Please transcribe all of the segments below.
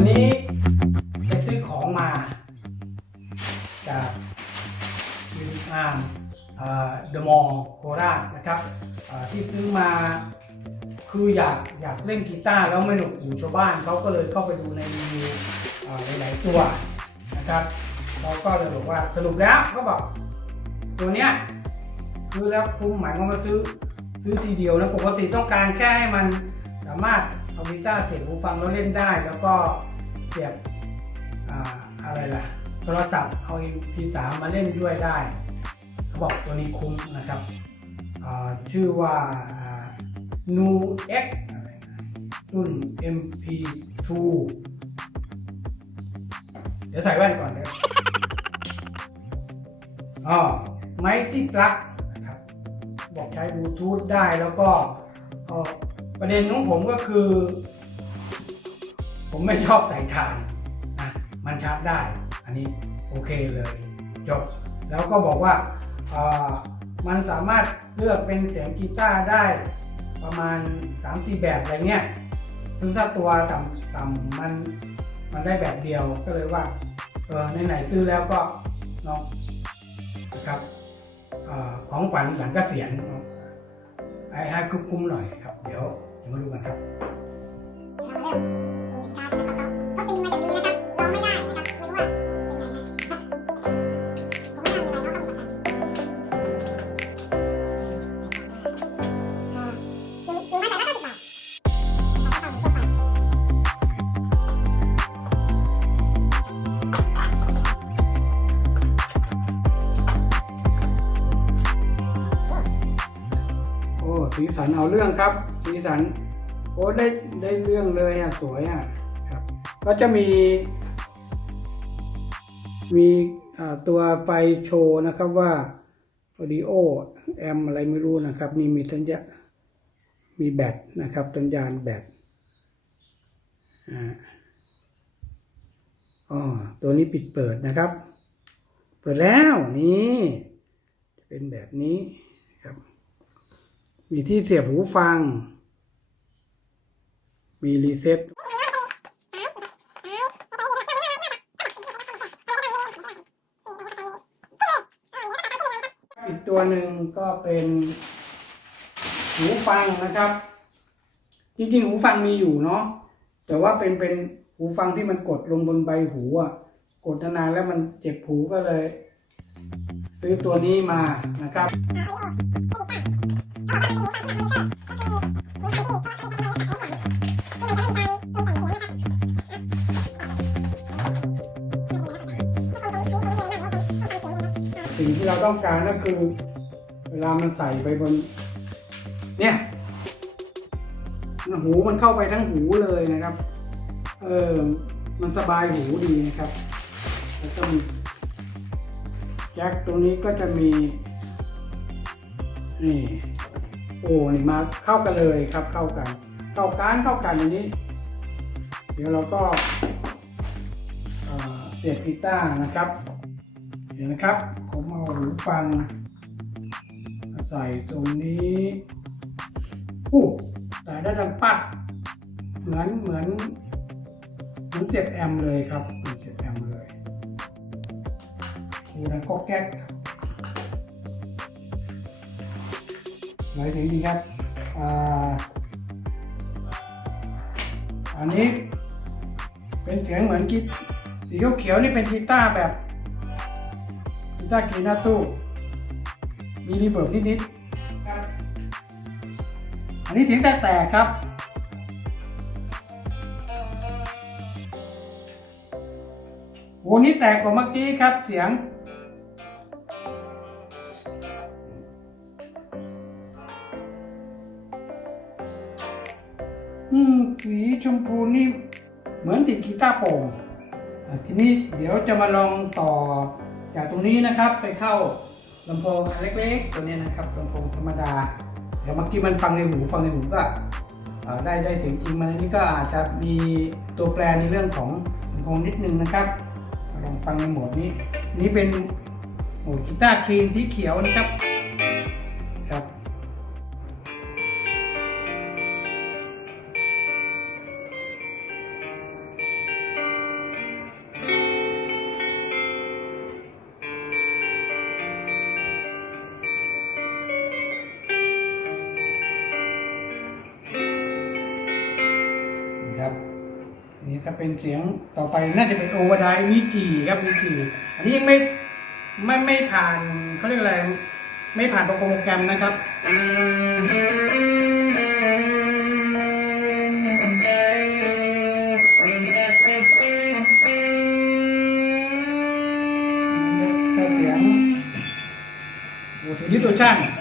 วันนี้ไปซื้อของมา จากยูนิอามเดอะมอลโคราชนะครับที่ซื้อมาคืออยากอยากเล่นกีตาร์แล้วไม่หนวกหูชาวบ้านเขาก็เลยเข้าไปดูในรีวิวเอ่อหลายๆตัวนะครับเราก็เลยบอกว่าสรุปแล้วก็บอกตัวเนี้ยซื้อแล้วคุ้มหมายความว่าซื้อซื้อทีเดียวนะปกติต้องการแค่ให้มันสามารถเอากีตาร์เสียบหูฟังแล้วเล่นได้แล้วก็ เสียบอ่าอะไรล่ะ โทรศัพท์เอา MP3 มาเล่นด้วยได้เขาบอกตัวนี้คุ้มนะครับชื่อว่า Nu X อะไรนะรุ่น MP2 เดี๋ยวใส่แว่นก่อนนะอ๋อไมตี้ปลั๊กนะครับ บอกใช้บลูทูธได้แล้วก็ประเด็นของผมก็คือ ผมไม่ชอบสายทานนะมันชาร์จได้ อันนี้โอเคเลยจบแล้วก็บอกว่ามันสามารถเลือกเป็นเสียงกีตาร์ได้ประมาณ 3-4 แบบอะไรเงี้ยซึ่งถ้าตัวต่ำต่ำมันมันได้แบบเดียวก็เลยว่าเออไหนๆซื้อแล้วก็เนาะนะครับออของขวัญหลังกเกษียณเนาะให้ให้คุ้มๆหน่อยครับ เดี๋ยวเดี๋ยวมาดูกันครับ ก็ซีนมาจากนี้นะครับลองไม่ได้นะครับไม่รู้ว่าเป็นไงนะครับผมไม่ทำอะไรก็มีประกันอ่าคือคือไม่แต่ก็สิบบาทราคาเท่าไหร่ทั่วไปโอ้สีสันเอาเรื่องครับ สีสัน อ้ได้ได้เรื่องเลยอะสวยอะครับ ก็จะมี มีตัวไฟโชว์นะครับว่า audio แอมอะไรไม่รู้นะครับ นี่มีสัญญามีแบตนะครับสัญญาณแบตอ๋อตัวนี้ปิดเปิดนะครับ เปิดแล้วนี่เป็นแบบนี้ครับ มีที่เสียบหูฟัง มีรีเซ็ตอีกตัวหนึ่งก็เป็นหูฟังนะครับ จริงๆ หูฟังมีอยู่เนาะแต่ว่าเป็นเป็นหูฟังที่มันกดลงบนใบหูอะกดนานแล้วมันเจ็บหูก็เลย ซื้อตัวนี้มานะครับ เราต้องการก็คือ เวลามันใส่ไปบน เนี่ยหูมันเข้าไปทั้งหูเลยนะครับ เออมันสบายหูดีนะครับ แล้วก็มีแจ็คตรงนี้ก็จะมี นี่โอ้นี่มาเข้ากันเลยครับ เข้ากัน เข้ากันเข้ากันอย่างนี้ เดี๋ยวเราก็เอ่อเสียบกีตาร์นะครับ เห็นไหมครับ ผมเอาหูฟังใส่ตรงนี้อู้แต่ได้ดังปัดเหมือนเหมือนเหมือนเสียบแอมเลยครับเหมือนเสียบแอมเลยหูดังก็แก๊กหมายถึงดีครับอันนี้เป็นเสียงเหมือนกีสีเขียวนี่เป็นกีตาร์แบบ ตาร์กีหน้าตู้ มีรีเบิร์บนิดๆครับอันนี้เสียงแตกๆครับโอ้นี่แตกกว่าเมื่อกี้ครับเสียง อืม สีชมพูนี่เหมือนติดกีตาร์โปร่งทีนี้เดี๋ยวจะมาลองต่อ จากตรงนี้นะครับไปเข้าลำโพงอันเล็กๆ ตัวนี้นะครับลำโพงธรรมดา เดี๋ยวเมื่อกี้มันฟังในหูฟังในหูก็ได้ได้เสียงจริงมาอันนี้ก็อาจจะมีตัวแปรในเรื่องของลำโพงนิดนึงนะครับลองฟังในโหมดนี้ นี่เป็นโหมดกีตาร์คลีนที่เขียวนะครับ นี่ถ้าเป็นเสียงต่อไปน่าจะเป็นโอเวอร์ไดมีจีครับมีจีอันนี้ยังไม่ไม่ไม่ผ่านเขาเรียกอะไรไม่ผ่านโปรแกรมนะครับใช้เสียงโอ้ถือดิสโทชันค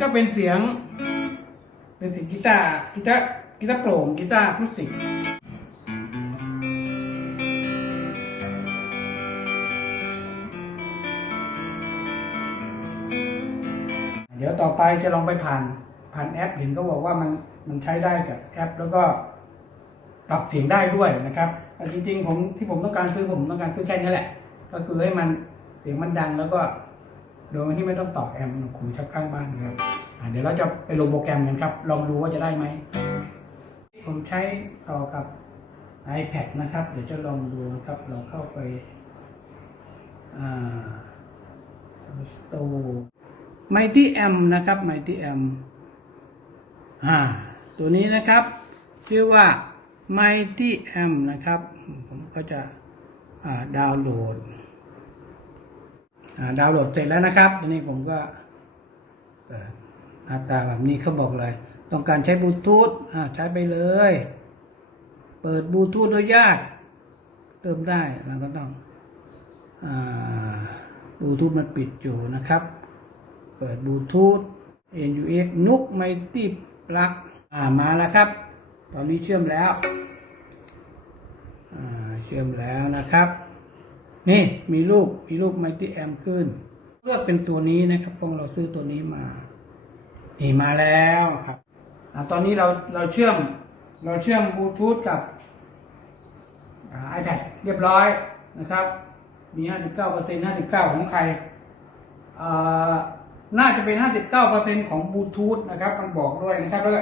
ก็เป็นเสียง เป็นเสียงกีตาร์กีตาร์กีตาร์โปร่งกีตาร์อะคูสติกเดี๋ยวต่อไปจะลองไปผ่านผ่านแอปเห็นเขาบอกว่ามันมันใช้ได้กับแอป แล้วก็ปรับเสียงได้ด้วยนะครับแต่จริงๆผมที่ผมต้องการซื้อผมต้องการซื้อแค่นี้แหละ ก็คือให้มันเสียงมันดังแล้วก็ โดยที่ไม่ต้องต่อแอมป์หูชักข้างบ้านนะครับเดี๋ยวเราจะไปลงโปรแกรมกันครับ ลองดูว่าจะได้ไหม ผมใช้ต่อกับ iPad นะครับ เดี๋ยวจะลองดูนะครับเราเข้าไปอ่า Store Mighty M นะครับ Mighty Amp อ่าตัวนี้นะครับชื่อว่า Mighty M นะครับ ผมก็จะดาวน์โหลด ดาวน์โหลดเสร็จแล้วนะครับทีนี้ผมก็เปิดหน้าตาแบบนี้เขาบอกเลย ต้องการใช้บลูทูธใช้ไปเลย เปิดบลูทูธโดยยากเริ่มได้เราก็ต้องบลูทูธมันปิดอยู่นะครับ เปิดบลูทูธ NUX นุกไมตี้ปลั๊กมาแล้วครับ ตอนนี้เชื่อมแล้วเชื่อมแล้วนะครับ นี่มีรูปมีรูปไมตี้แอมขึ้น เลือกเป็นตัวนี้นะครับพราะเราซื้อตัวนี้มา นี่มาแล้วครับอ่ตอนนี้เราเราเชื่อม เราเชื่อมบลูทูธกับไอ่า iPad เรียบร้อยนะครับ มี 59% 59 ของใครอ่าน่าจะเป็น 59%ของบลูทูธนะครับ มันบอกด้วยนะครับแล้ว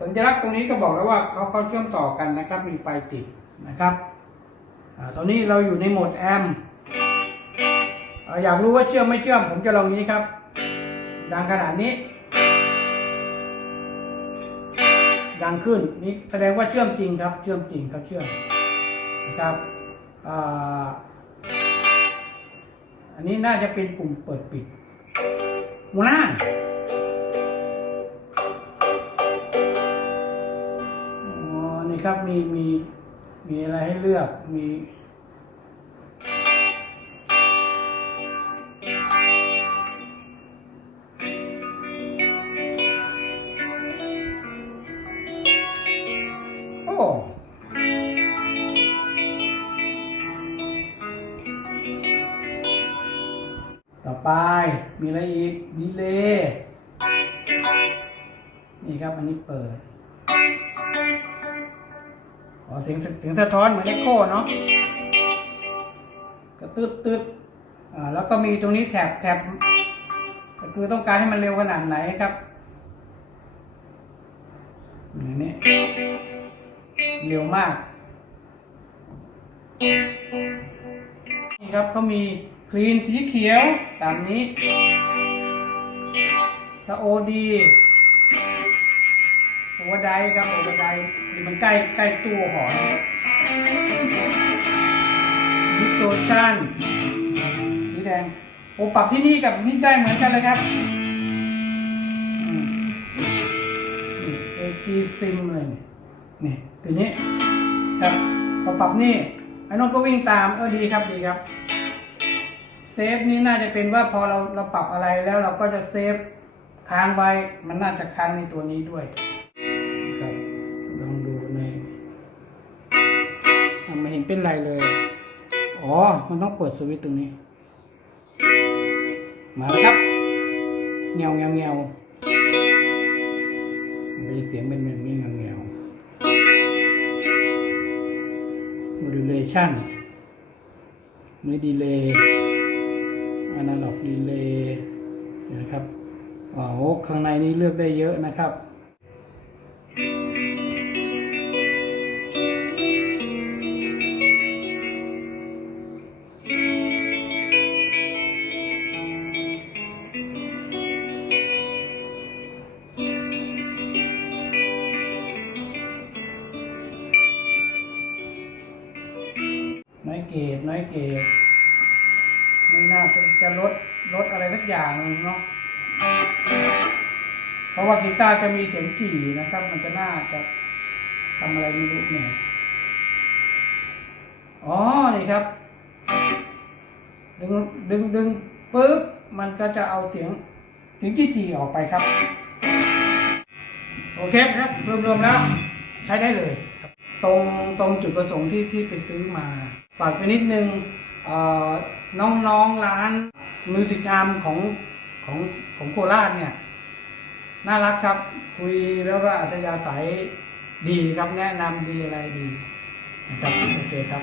สัญลักษณ์ตรงนี้ก็บอกแล้วว่าเขาเขาเชื่อมต่อกันนะครับ มีไฟติดนะครับ ตอนนี้เราอยู่ในโหมดแอมอยากรู้ว่าเชื่อมไม่เชื่อม ผมจะลองนี้ครับ ดังขนาดนี้ ดังขึ้นนี่แสดงว่าเชื่อมจริงครับ เชื่อมจริงครับเชื่อมนะครับอันนี้น่าจะเป็นปุ่มเปิดปิดหัวหน้าอ๋อนี่ครับมีมี มีอะไรให้เลือกมีโอ้ต่อไปมีอะไรอีกดีเลย์นี่ครับ อันนี้เปิด อ๋อเสียงเสียงสะท้อนเหมือนเอ็กโคเนาะกระตืดตืดอ่าแล้วก็มีตรงนี้แถบแถบก็คือต้องการให้มันเร็วขนาดไหนครับอย่างนี้เร็วมาก นี่ครับเขามีคลีนสีเขียวตามนี้ถ้าโอดี วอร์ไดครับโอเวอร์ไดนี่มันใกล้ใกล้ตู้หอนดิโตชันสีแดงโอปรับที่นี่กับนี่ได้เหมือนกันเลยครับเอจีซิมเลยนี่นี่ตัวนี้ครับพอปรับนี่ไอ้น้องก็วิ่งตามเออดีครับดีครับเซฟนี่น่าจะเป็นว่าพอเราเราปรับอะไรแล้วเราก็จะเซฟค้างไว้ มันน่าจะค้างในตัวนี้ด้วย เห็นเป็นไรเลย อ๋อ มันต้องเปิดสวิตช์ตรงนี้ มาแล้วครับเงาเงาเงาเป็นเสียงเป็นแบบนี้เงาเงา modulation ไม่ดีเลย์อนาล็อกดีเลย์นะครับ อ๋อ ข้างในนี้เลือกได้เยอะนะครับ อยเกตน้อยเกตไม่น่าจะลดลดอะไรสักอย่างหนึ่งเนาะเพราะว่ากีตาร์จะมีเสียงจี่นะครับ มันจะน่าจะทำอะไรไม่รู้เนี่ยอ๋อนี่ครับ ดึงดึงดึงปุ๊บมันก็จะเอาเสียงเสียงจี่ๆออกไปครับ โอเคครับรวมๆแล้วใช้ได้เลย ตรงตรงจุดประสงค์ที่ที่ไปซื้อมา ฝากไปนิดนึงเอ่อน้องๆร้านมิวสิกอาร์มของของของโคราชเนี่ยน่ารักครับคุยแล้วก็อัธยาศัยดีครับแนะนำดีอะไรดีนะครับโอเคครับ